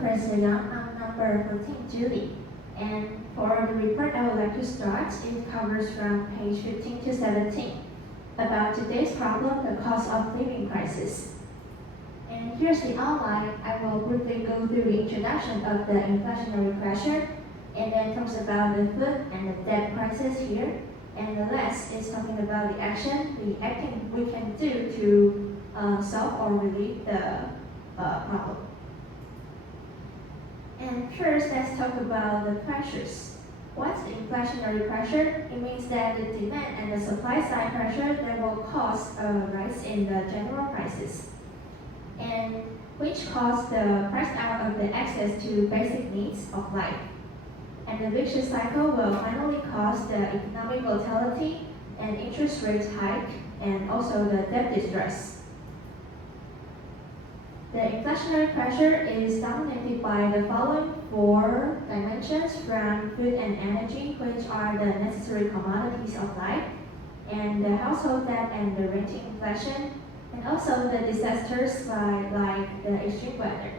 Professor Young. I'm number 14, Judy. And for the report I would like to start, it covers from page 15 to 17 about today's problem, the cost of living crisis. And here's the outline. I will briefly go through the introduction of the inflationary pressure, and then talks about the food and the debt crisis here. And the last is talking about the acting we can do to solve or relieve the problem. And first, let's talk about the pressures. What's the inflationary pressure? It means that the demand and the supply side pressure that will cause a rise in the general prices, and which cause the price out of the access to basic needs of life. And the vicious cycle will finally cause the economic volatility and interest rate hike, and also the debt distress. The inflationary pressure is dominated by the following four dimensions from food and energy, which are the necessary commodities of life, and the household debt and the renting inflation, and also the disasters like the extreme weather.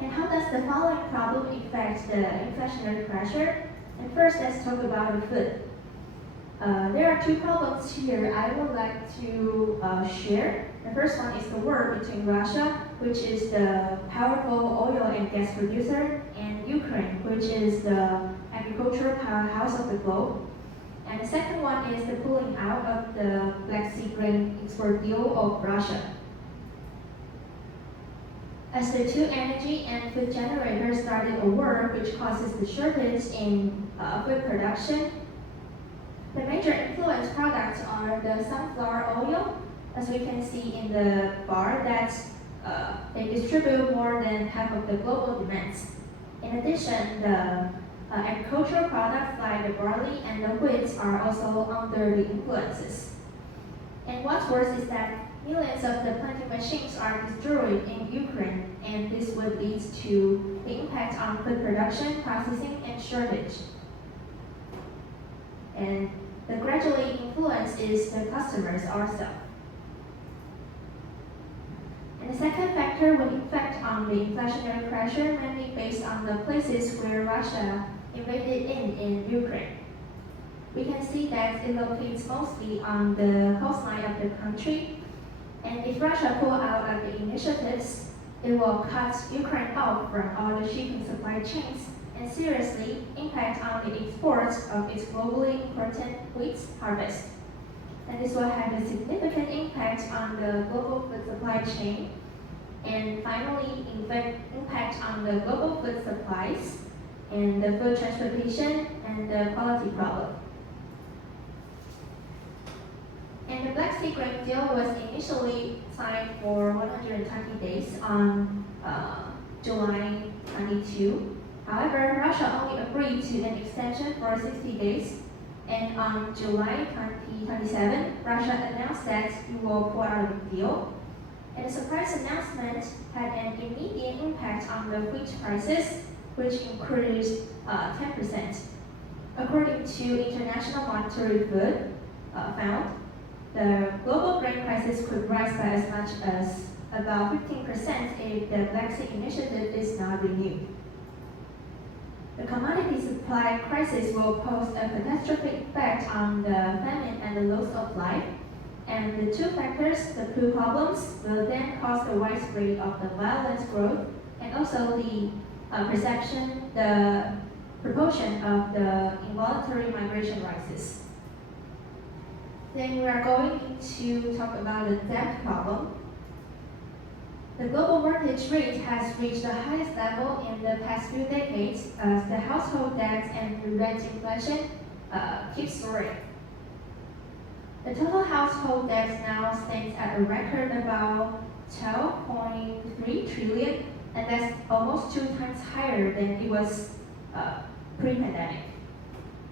And how does the following problem affect the inflationary pressure? And first, let's talk about the food. There are two problems here I would like to share. The first one is the war between Russia, which is the powerful oil and gas producer, and Ukraine, which is the agricultural powerhouse of the globe. And the second one is the pulling out of the Black Sea grain export deal of Russia. As the two energy and food generators started a war which causes the shortage in food production, the major influence products are the sunflower oil, as we can see in the bar, that they distribute more than half of the global demands. In addition, the agricultural products like the barley and the wheat are also under the influences. And what's worse is that millions of the planting machines are destroyed in Ukraine, and this would lead to the impact on food production, processing, and shortage. And the gradually influence is the customers ourselves. And the second factor would affect on the inflationary pressure, mainly based on the places where Russia invaded in Ukraine. We can see that it locates mostly on the coastline of the country, and if Russia pulls out of the initiatives, it will cut Ukraine off from all the shipping supply chains and seriously impact on the exports of its globally important wheat harvest. And this will have a significant impact on the global food supply chain, and finally impact on the global food supplies and the food transportation and the quality problem. And the Black Sea grain deal was initially signed for 120 days on July 22. However, Russia only agreed to an extension for 60 days, and on July 2027, Russia announced that it will pull out of the deal. And the surprise announcement had an immediate impact on the wheat prices, which increased 10%. According to International Monetary Fund, the global grain prices could rise by as much as about 15% if the Black Sea Initiative is not renewed. The commodity supply crisis will pose a catastrophic effect on the famine and the loss of life, and the two factors, the two problems, will then cause the widespread of the violent growth, and also the proportion of the involuntary migration rises. Then we are going to talk about the debt problem. The global mortgage rate has reached the highest level in the past few decades as the household debt and rent inflation keeps soaring. The total household debt now stands at a record about 12.3 trillion, and that's almost 2 times higher than it was pre-pandemic.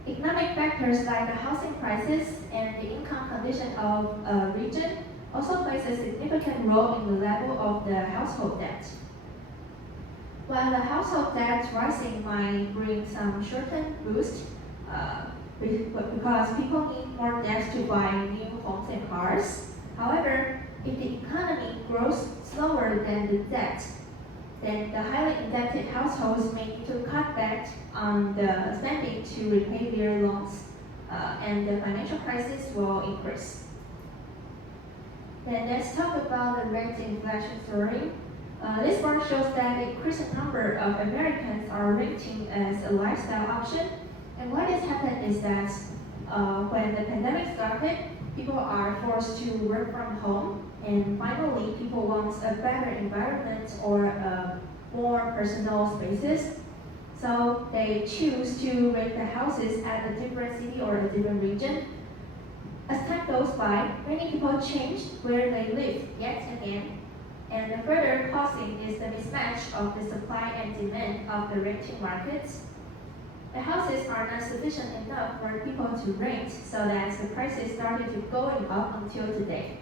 Economic factors like the housing prices and the income condition of a region also plays a significant role in the level of the household debt. While the household debt rising might bring some short-term boost because people need more debt to buy new homes and cars, however, if the economy grows slower than the debt, then the highly indebted households may need to cut back on the spending to repay their loans, and the financial crisis will increase. Then let's talk about the rate inflation story. This bar shows that the increasing number of Americans are renting as a lifestyle option. And what has happened is that when the pandemic started, people are forced to work from home, and finally people want a better environment or more personal spaces. So they choose to rent the houses at a different city or a different region. As time goes by, many people change where they live yet again, and the further causing is the mismatch of the supply and demand of the renting markets. The houses are not sufficient enough for people to rent, so that the prices started to going up until today.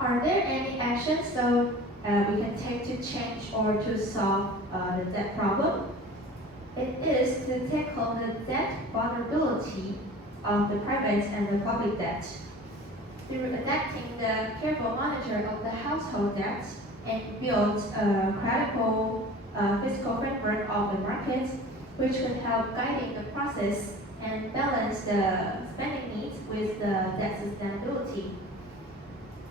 Are there any actions so we can take to change or to solve the debt problem? It is to tackle the debt vulnerability of the private and the public debt through adapting the careful monitor of the household debt and build a credible fiscal framework of the market, which could help guiding the process and balance the spending needs with the debt sustainability.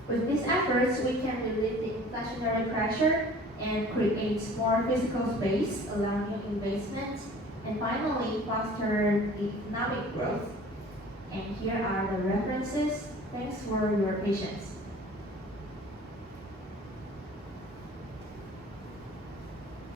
With these efforts, we can relieve the inflationary pressure and create more physical space, allow new investment, and finally foster economic growth. And here are the references. Thanks for your patience.